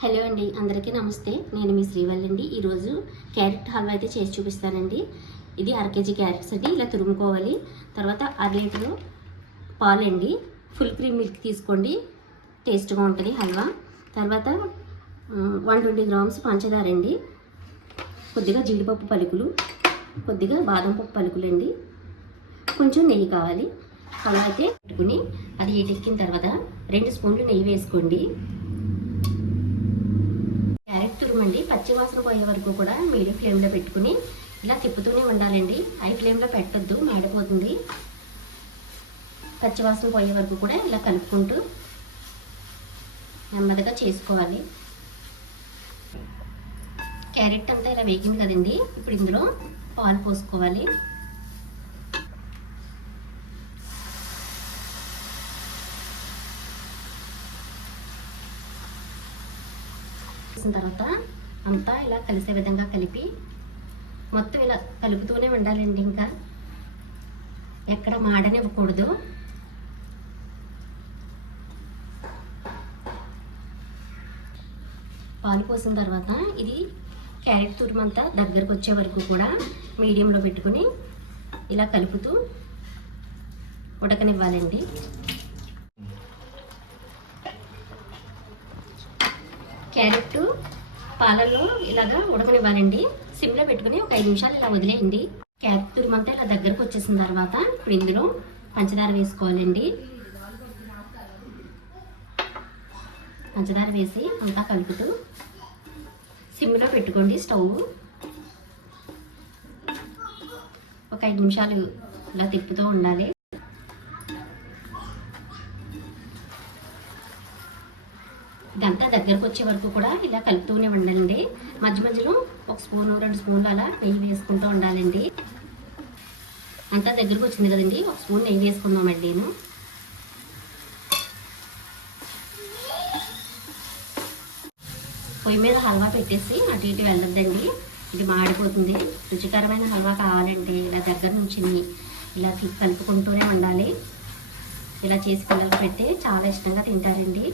Hello అండి అందరికీ నమస్తే. నేను మీ శ్రీవల్లి అండి. ఈరోజు క్యారెట్ హల్వా అయితే చేసి చూపిస్తానండి. ఇది అర కేజీ క్యారెట్స్ అండి ఇలా తురుముకోవాలి. తర్వాత అర లీటరు పాలండి. ఫుల్ క్రీమ్ మిల్క్ తీసుకోండి. టేస్ట్గా ఉంటుంది హల్వా. తర్వాత వన్ ట్వంటీ గ్రామ్స్ పంచదార అండి. కొద్దిగా జీడిపప్పు పలుకులు కొద్దిగా బాదం పప్పు పలుకులు అండి కొంచెం నెయ్యి కావాలి. హల్వా అయితే పెట్టుకుని అది ఎక్కిన తర్వాత రెండు స్పూన్లు నెయ్యి వేసుకోండి క్యారెట్ పచ్చివాసన పచ్చి పోయే వరకు కూడా మీడియం ఫ్లేమ్లో పెట్టుకుని ఇలా తిప్పుతూనే ఉండాలండి. హై ఫ్లేమ్లో పెట్టద్దు మాడిపోతుంది. పచ్చివాసన పోయే వరకు కూడా ఇలా కలుపుకుంటూ నెమ్మదిగా చేసుకోవాలి. క్యారెట్ అంతా ఇలా వేగింది కదండి. ఇప్పుడు ఇందులో పాలు పోసుకోవాలి. తర్వాత అంతా ఇలా కలిసే విధంగా కలిపి మొత్తం ఇలా కలుపుతూనే ఉండాలండి ఇంకా. ఎక్కడ మాడనివ్వకూడదు. పాలు పోసిన తర్వాత ఇది క్యారెట్ తురుమంతా దగ్గరకు వచ్చే వరకు కూడా మీడియంలో పెట్టుకుని ఇలా కలుపుతూ ఉడకనివ్వాలండి. క్యారెట్ పాలల్లో ఇలాగా ఉడకనివ్వాలండి. సిమ్లో పెట్టుకుని ఒక ఐదు నిమిషాలు ఇలా వదిలేయండి. క్యారెట్ తురిమంతా ఇలా దగ్గరకు వచ్చేసిన తర్వాత ఇప్పుడు ఇందులో పంచదార వేసుకోవాలండి. పంచదార వేసి అంతా కలుపుతూ సిమ్లో పెట్టుకోండి స్టవ్. ఒక ఐదు నిమిషాలు ఇలా తిప్పుతూ ఉండాలి. ఇదంతా దగ్గరకు వచ్చే వరకు కూడా ఇలా కలుపుతూనే ఉండాలండి. మధ్య మధ్యలో ఒక స్పూన్ రెండు స్పూన్లు అలా నెయ్యి వేసుకుంటూ ఉండాలండి. అంతా దగ్గరకు వచ్చింది కదండి. ఒక స్పూన్ నెయ్యి వేసుకుందామండి నేను. పొయ్యి మీద హల్వా పెట్టేసి అటు ఇటు వెళ్ళొద్దండి. ఇది మాడిపోతుంది. రుచికరమైన హల్వా కావాలంటే ఇలా దగ్గర నుంచి ఇలా కలుపుకుంటూనే ఉండాలి. ఇలా చేసి పిల్లలు పెడితే చాలా ఇష్టంగా తింటారండి.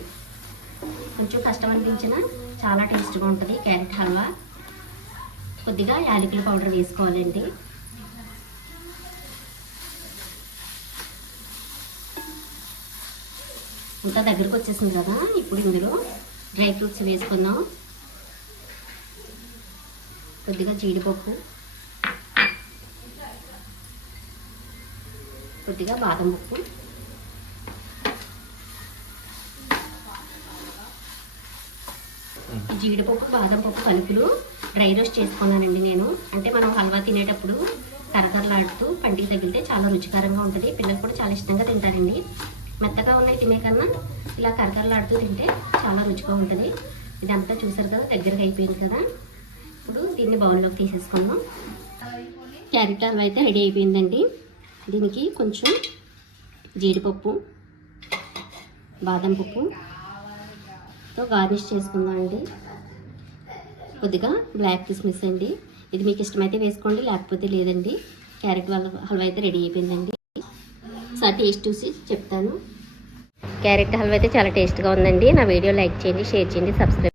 కొంచెం కష్టం అనిపించిన చాలా టేస్ట్గా ఉంటుంది. క్యారెట్ హల్వా. కొద్దిగా యాలకుల పౌడర్ వేసుకోవాలండి. ఇంకా దగ్గరకు వచ్చేసింది కదా ఇప్పుడు ఇందులో డ్రై ఫ్రూట్స్ వేసుకుందాం. కొద్దిగా జీడిపప్పు. కొద్దిగా బాదం పప్పు. జీడిపప్పు బాదం పప్పు కలుపులు డ్రై రోస్ట్ చేసుకున్నానండి నేను. అంటే మనం హల్వా తినేటప్పుడు కరకరలాడుతూ పంటికి తగిలితే చాలా రుచికరంగా ఉంటుంది. పిల్లలు కూడా చాలా ఇష్టంగా తింటారండి. మెత్తగా ఉన్నాయి తినే కన్నా ఇలా కరకరలాడుతూ తింటే చాలా రుచిగా ఉంటుంది. ఇదంతా చూసారు కదా దగ్గరగా అయిపోయింది కదా. ఇప్పుడు దీన్ని బౌల్లోకి తీసేసుకుందాం. క్యారెట్ హల్వా అయితే రెడీ అయిపోయిందండి. దీనికి కొంచెం జీడిపప్పు బాదం పప్పు తో గార్నిష్ చేసుకుందాం అండి కొద్దిగా బ్లాక్ కిస్మిస్ అండి. ఇది మీకు ఇష్టమైతే వేసుకోండి లేకపోతే లేదండి. క్యారెట్ వాళ్ళ హల్వా అయితే రెడీ అయిపోయిందండి. సార్ టేస్ట్ చూసి చెప్తాను. క్యారెట్ హల్వా అయితే చాలా టేస్ట్గా ఉందండి. నా వీడియో లైక్ చేయండి షేర్ చేయండి సబ్స్క్రైబ్